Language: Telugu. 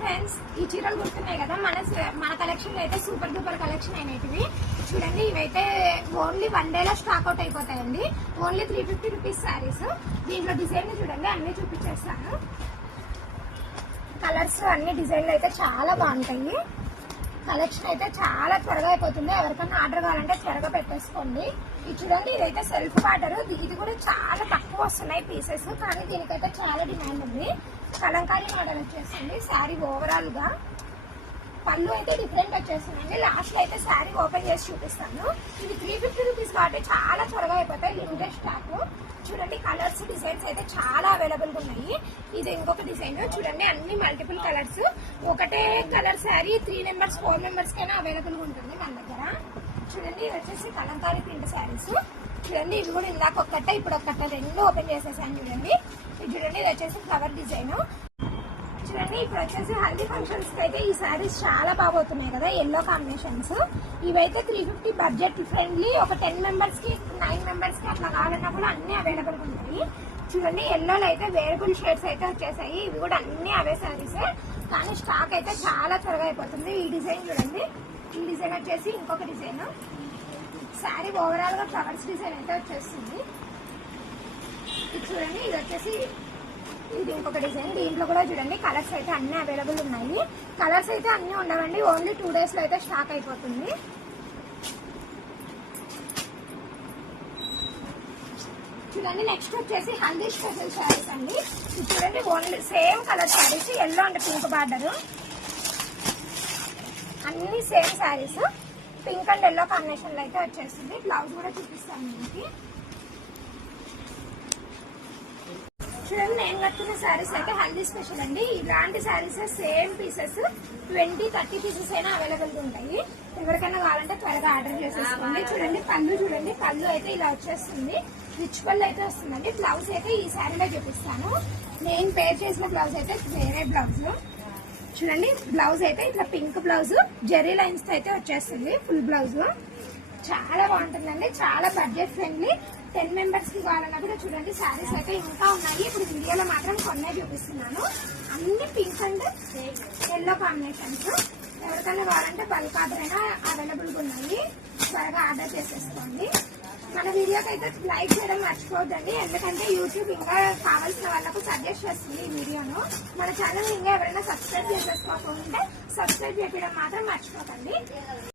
ఫ్రెండ్స్, ఈ చీరలు గుర్తున్నాయి కదా, మన కలెక్షన్ లో అయితే సూపర్ డూపర్ కలెక్షన్ అయినవి చూడండి. ఇవైతే ఓన్లీ 1 డేలో స్టాక్ అవుట్ అయిపోతాయండి. Only 350 rupees saris. దీంట్లో డిజైన్ చూడండి, అన్ని చూపించేస్తాను. కలర్స్ అన్ని డిజైన్లు అయితే చాలా బాగుంటాయి. కలెక్షన్ అయితే చాలా త్వరగా అయిపోతుంది. ఎవరికన్నా ఆర్డర్ కావాలంటే త్వరగా పెట్టేసుకోండి. ఇది చూడండి, ఇదైతే సెల్ఫ్ బార్డర్. ఇది కూడా చాలా తక్కువ వస్తున్నాయి పీసెస్, కానీ దీనికైతే చాలా డిమాండ్ ఉంది. కలంకారీ మోడల్ వచ్చేస్తుంది శారీ ఓవరాల్ గా. పళ్ళు అయితే డిఫరెంట్ వచ్చేస్తుందండి. లాస్ట్ లో అయితే శారీ ఓపెన్ చేసి చూపిస్తాను. ఇది 350 రూపీస్ కాబట్టి చాలా త్వరగా అయిపోతాయి. Limited stock. చూడండి, కలర్స్ డిజైన్స్ అయితే చాలా అవైలబుల్ గా ఉన్నాయి. ఇది ఇంకొక డిజైన్ చూడండి, అన్ని మల్టిపుల్ కలర్స్. ఒకటే కలర్ శారీ 3 మెంబర్స్ 4 మెంబర్స్ కైనా అవైలబుల్ గా ఉంటుంది మన దగ్గర. చూడండి, ఇది వచ్చేసి కలంకారీ ప్రింట్ శారీస్. చూడండి, ఇవి కూడా ఇందాక ఒక్కటే ఇప్పుడు ఒక్కటే రెండు ఓపెన్ చేసేసాను. చూడండి, ఇది చూడండి, ఇది వచ్చేసి ఫ్లవర్ డిజైన్. చూడండి, ఇప్పుడు వచ్చేసి హల్దీ ఫంక్షన్స్ కి అయితే ఈ శారీస్ చాలా బాగోతున్నాయి కదా, ఎల్లో కాంబినేషన్స్. ఇవైతే 350 బడ్జెట్ ఫ్రెండ్లీ. ఒక 10 మెంబర్స్ కి 9 మెంబర్స్ కి అట్లా కావాలన్నా కూడా అన్ని అవైలబుల్ ఉంటాయి. చూడండి, ఎల్లోలో అయితే వేరియబుల్ షేడ్స్ అయితే వచ్చేసాయి. ఇవి కూడా అన్ని అవే శారీసే, కానీ స్టాక్ అయితే చాలా త్వరగా అయిపోతుంది. ఈ డిజైన్ చూడండి, ఈ డిజైన్ వచ్చేసి ఇంకొక డిజైన్. శారీ ఓవరాల్ గా ఫ్లవర్స్ డిజైన్ అయితే వచ్చేస్తుంది. ఇది చూడండి, ఇది వచ్చేసి ఇది ఇంకొక డిజైన్. దీంట్లో కూడా చూడండి, కలర్స్ అయితే అన్ని అవైలబుల్ ఉన్నాయి. కలర్స్ అయితే అన్ని ఉండవండి, ఓన్లీ 2 డేస్ లో అయితే స్టాక్ అయిపోతుంది. చూడండి, నెక్స్ట్ వచ్చేసి హల్దీ స్పెషల్ శారీస్ అండి. ఇది చూడండి, only same colour saris, yellow and pink border. అన్ని same saris, pink and yellow combination లో అయితే వచ్చేస్తుంది. బ్లౌజ్ కూడా చూపిస్తాను మీకు. చూడండి, నేను కట్టుకున్న శారీస్ అయితే హల్దీ స్పెషల్ అండి. ఇలాంటి శారీస్ సేమ్ పీసెస్ 20-30 పీసెస్ అయినా అవైలబుల్ గా ఉంటాయి. ఎవరికైనా కావాలంటే త్వరగా ఆర్డర్ చేసేసుకోండి. చూడండి, పళ్ళు చూడండి, పళ్ళు అయితే ఇలా వచ్చేస్తుంది. రిచ్ పళ్ళు అయితే వస్తుందండి. బ్లౌజ్ అయితే ఈ శారీలో చూపిస్తాను. నేను పేర్ చేసిన బ్లౌజ్ అయితే వేరే బ్లౌజ్. చూడండి, బ్లౌజ్ అయితే ఇట్లా పింక్ బ్లౌజ్ జెరీ లైన్స్ తో అయితే వచ్చేస్తుంది. ఫుల్ బ్లౌజ్ చాలా బాగుంటుందండి, చాలా బడ్జెట్ ఫ్రెండ్లీ. 10 మెంబర్స్ కి కావాలన్నా కూడా చూడండి, శారీస్ అయితే ఇంకా ఉన్నాయి. ఇప్పుడు వీడియోలో మాత్రం కొన్నే చూపిస్తున్నాను. అన్ని పింక్ అండ్ ఎల్లో కాంబినేషన్స్. ఎవరికైనా కావాలంటే బల్క్ ఆర్డర్ అయినా అవైలబుల్ గా ఉన్నాయి. త్వరగా ఆర్డర్ చేసేసుకోండి. మన వీడియోకి అయితే లైక్ చేయడం మర్చిపోవద్దండి, ఎందుకంటే యూట్యూబ్ ఇంకా కావాల్సిన వాళ్ళకు సజెస్ట్ చేస్తుంది ఈ వీడియోను. మన ఛానల్ ఇంకా ఎవరైనా సబ్స్క్రైబ్ చేసేసుకోకుంటే సబ్స్క్రైబ్ చేయడం మాత్రం మర్చిపోకండి.